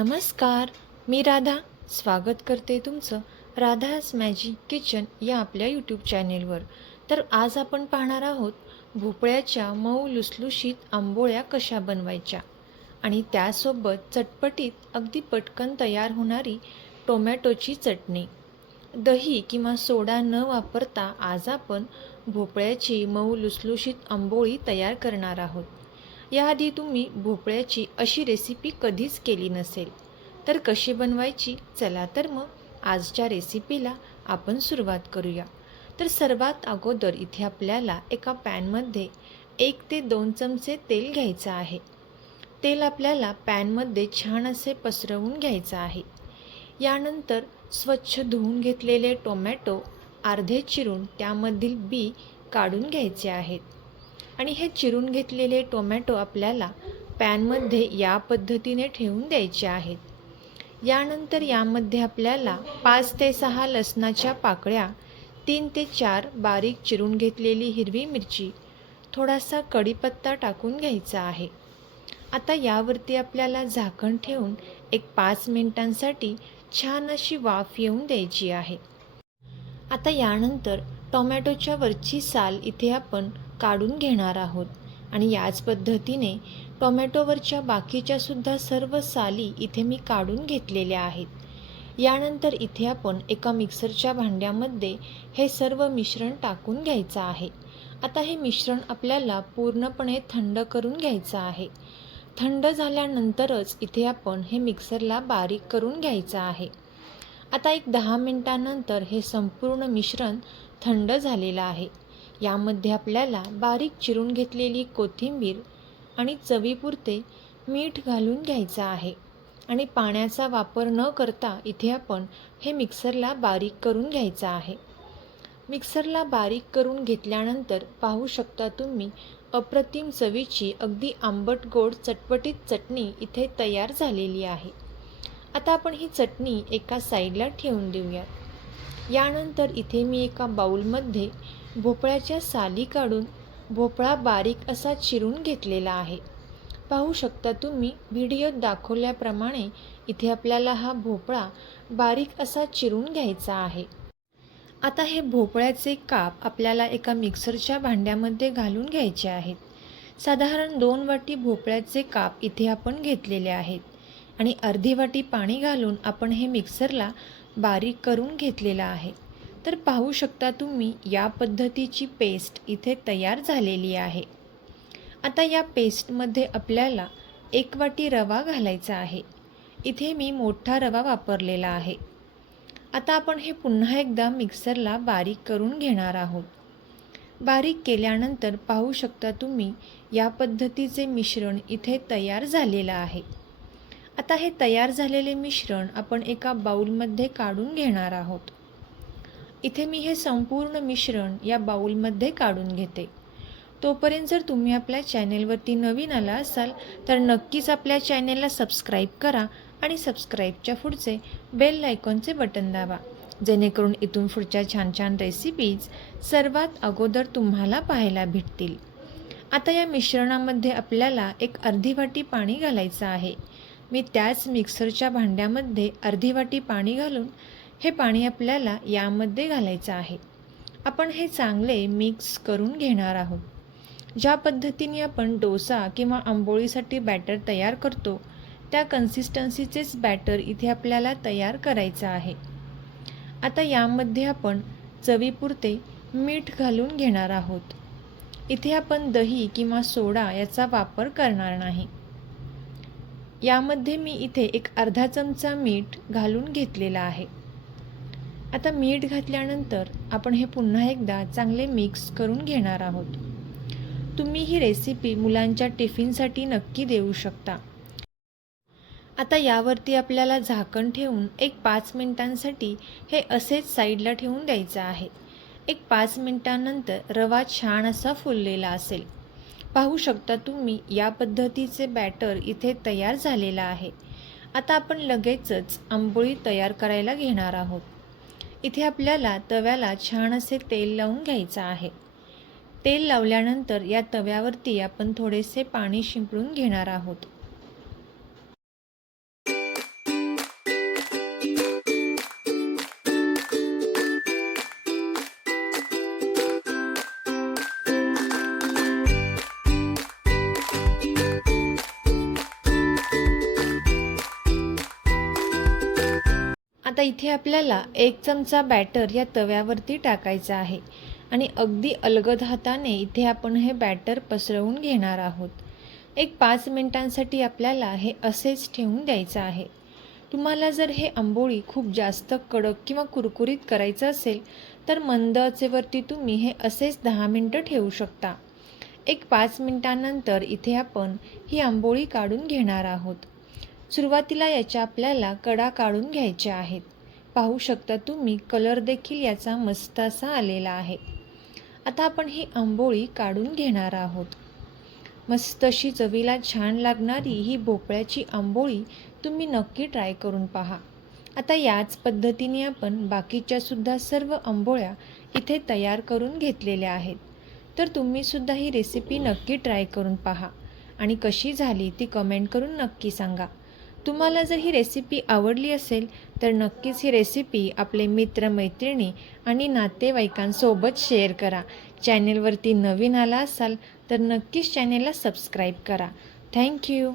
नमस्कार. मी राधा. स्वागत करते तुमचं राधाज मॅजिक किचन या आपल्या यूट्यूब चॅनेलवर तर आज आपण पाहणार आहोत भोपळ्याच्या मऊ लुसलुशीत आंबोळ्या कशा बनवायच्या? आणि त्यासोबत चटपटीत अगदी पटकन तयार होणारी टोमॅटोची चटणी. दही किंवा सोडा न वापरता आज आपण भोपळ्याची मऊ लुसलुशीत आंबोळी तयार करणार आहोत. याआधी तुम्ही भोपळ्याची अशी रेसिपी कधीच केली नसेल. तर कशी बनवायची? चला तर मग आजच्या रेसिपीला आपण सुरुवात करूया. तर सर्वात अगोदर इथे आपल्याला एका पॅनमध्ये एक ते दोन चमचे तेल घ्यायचं आहे. तेल आपल्याला पॅनमध्ये छान असे पसरवून घ्यायचं आहे. यानंतर स्वच्छ धुवून घेतलेले टोमॅटो अर्धे चिरून त्यामधील बी काढून घ्यायचे आहेत. आणि हे चिरून घेतलेले टोमॅटो आपल्याला पॅनमध्ये या पद्धतीने ठेवून द्यायचे आहेत. यानंतर यामध्ये आपल्याला पाच ते सहा लसणाच्या पाकळ्या तीन ते चार बारीक चिरून घेतलेली हिरवी मिरची थोडासा कढीपत्ता टाकून घ्यायचा आहे. आता यावरती आपल्याला झाकण ठेवून एक पाच मिनिटांसाठी छान अशी वाफ येऊन द्यायची आहे. आता यानंतर टोमॅटोच्या वरची साल इथे आपण काढून घेणार आहोत. आणि याच पद्धतीने टोमॅटोवरच्या बाकीच्या सुद्धा सर्व साली इथे मी काढून घेतलेल्या आहेत. यानंतर इथे आपण एका मिक्सरच्या भांड्यामध्ये हे सर्व मिश्रण टाकून घ्यायचं आहे. आता हे मिश्रण आपल्याला पूर्णपणे थंड करून घ्यायचं आहे. थंड झाल्यानंतरच इथे आपण हे मिक्सरला बारीक करून घ्यायचं आहे. आता एक दहा मिनटानंतर हे संपूर्ण मिश्रण थंड झालेलं आहे. यामध्ये आपल्याला बारीक चिरून घेतलेली कोथिंबीर आणि चवीपुरते मीठ घालून घ्यायचं आहे. आणि पाण्याचा वापर न करता इथे आपण हे मिक्सरला बारीक करून घ्यायचं आहे. मिक्सरला बारीक करून घेतल्यानंतर पाहू शकता तुम्ही अप्रतिम चवीची अगदी आंबट गोड चटपटीत चटणी इथे तयार झालेली आहे. आता आपण ही चटणी एका साईडला ठेवून देऊयात. यानंतर इथे मी एका बाऊलमध्ये भोपळ्याच्या साली काढून भोपळा बारीक असा चिरून घेतलेला आहे. पाहू शकता तुम्ही व्हिडिओत दाखवल्याप्रमाणे इथे आपल्याला हा भोपळा बारीक असा चिरून घ्यायचा आहे. आता हे भोपळ्याचे काप आपल्याला एका मिक्सरच्या भांड्यामध्ये घालून घ्यायचे आहेत. साधारण दोन वाटी भोपळ्याचे काप इथे आपण घेतलेले आहेत आणि अर्धी वाटी पाणी घालून आपण हे मिक्सरला बारीक करून घेतलेलं आहे. तर पाहू शकता तुम्ही या पद्धतीची पेस्ट इथे तयार झालेली आहे. आता या पेस्टमध्ये आपल्याला एक वाटी रवा घालायचा आहे. इथे मी मोठा रवा वापरलेला आहे. आता आपण हे पुन्हा एकदा मिक्सरला बारीक करून घेणार आहोत. बारीक केल्यानंतर पाहू शकता तुम्ही या पद्धतीचे मिश्रण इथे तयार झालेलं आहे. आता हे तयार झालेले मिश्रण आपण एका बाऊलमध्ये काढून घेणार आहोत. इथे मी हे संपूर्ण मिश्रण या बाऊलमध्ये काढून घेते. तोपर्यंत जर तुम्ही आपल्या चॅनेलवरती नवीन आला असाल तर नक्कीच आपल्या चॅनेलला सबस्क्राईब करा आणि सबस्क्राईबच्या पुढचे बेल आयकॉनचे बटन दाबा. जेणेकरून इथून पुढच्या छान छान रेसिपीज सर्वात अगोदर तुम्हाला पाहायला भेटतील. आता या मिश्रणामध्ये आपल्याला एक अर्धी वाटी पाणी घालायचं आहे. मी त्याच मिक्सरच्या भांड्यामध्ये अर्धी वाटी पाणी घालून हे पाणी आपल्याला यामध्ये घालायचं आहे. आपण हे चांगले मिक्स करून घेणार आहोत. ज्या पद्धतीने आपण डोसा किंवा आंबोळीसाठी बॅटर तयार करतो त्या कन्सिस्टन्सीचेच बॅटर इथे आपल्याला तयार करायचं आहे. आता यामध्ये आपण चवीपुरते मीठ घालून घेणार आहोत. इथे आपण दही किंवा सोडा याचा वापर करणार नाही. यामध्ये मी इथे एक अर्धा चमचा मीठ घालून घेतलेला आहे. आता मीठ घातल्यानंतर आपण हे पुन्हा एकदा चांगले मिक्स करून घेणार आहोत. तुम्ही ही रेसिपी मुलांच्या टिफिनसाठी नक्की देऊ शकता. आता यावरती आपल्याला झाकण ठेवून एक पाच मिनिटांसाठी हे असेच साईडला ठेवून द्यायचं आहे. एक पाच मिनिटांनंतर रवा छान असा फुललेला असेल. पाहू शकता तुम्ही या पद्धतीचे बॅटर इथे तयार झालेलं आहे. आता आपण लगेचच आंबोळी तयार करायला घेणार आहोत. इथे आपल्याला तव्याला छान असे तेल लावून घ्यायचं आहे. तेल लावल्यानंतर या तव्यावरती आपण थोडेसे पाणी शिंपडून घेणार आहोत. आता इथे आपल्याला एक चमचा बॅटर या तव्यावरती टाकायचा आहे. आणि अगदी अलगद हाताने इथे आपण हे बॅटर पसरवून घेणार आहोत. एक पाच मिनिटांसाठी आपल्याला हे असेच ठेवून द्यायचं आहे. तुम्हाला जर हे आंबोळी खूप जास्त कडक किंवा कुरकुरीत करायचं असेल तर मंद आचेवरती तुम्ही हे असेच दहा मिनटं ठेवू शकता. एक पाच मिनटानंतर इथे आपण ही आंबोळी काढून घेणार आहोत. सुरुवातीला याच्या आपल्याला कडा काढून घ्यायच्या आहेत. पाहू शकता तुम्ही कलर देखील याचा मस्त असा आलेला आहे. आता आपण ही आंबोळी काढून घेणार आहोत. मस्त अशी चवीला छान लागणारी ही भोपळ्याची आंबोळी तुम्ही नक्की ट्राय करून पहा. आता याच पद्धतीने आपण बाकीच्या सुद्धा सर्व आंबोळ्या इथे तयार करून घेतलेल्या आहेत. तर तुम्हीसुद्धा ही रेसिपी नक्की ट्राय करून पहा. आणि कशी झाली ती कमेंट करून नक्की सांगा. तुम्हाला जर ही रेसिपी आवडली असेल तर नक्कीच ही रेसिपी आपले मित्र मैत्रिणी आणि नातेवाईकांसोबत शेअर करा. चॅनेलवरती नवीन आला असाल तर नक्कीच चॅनेलला सबस्क्राईब करा. थँक्यू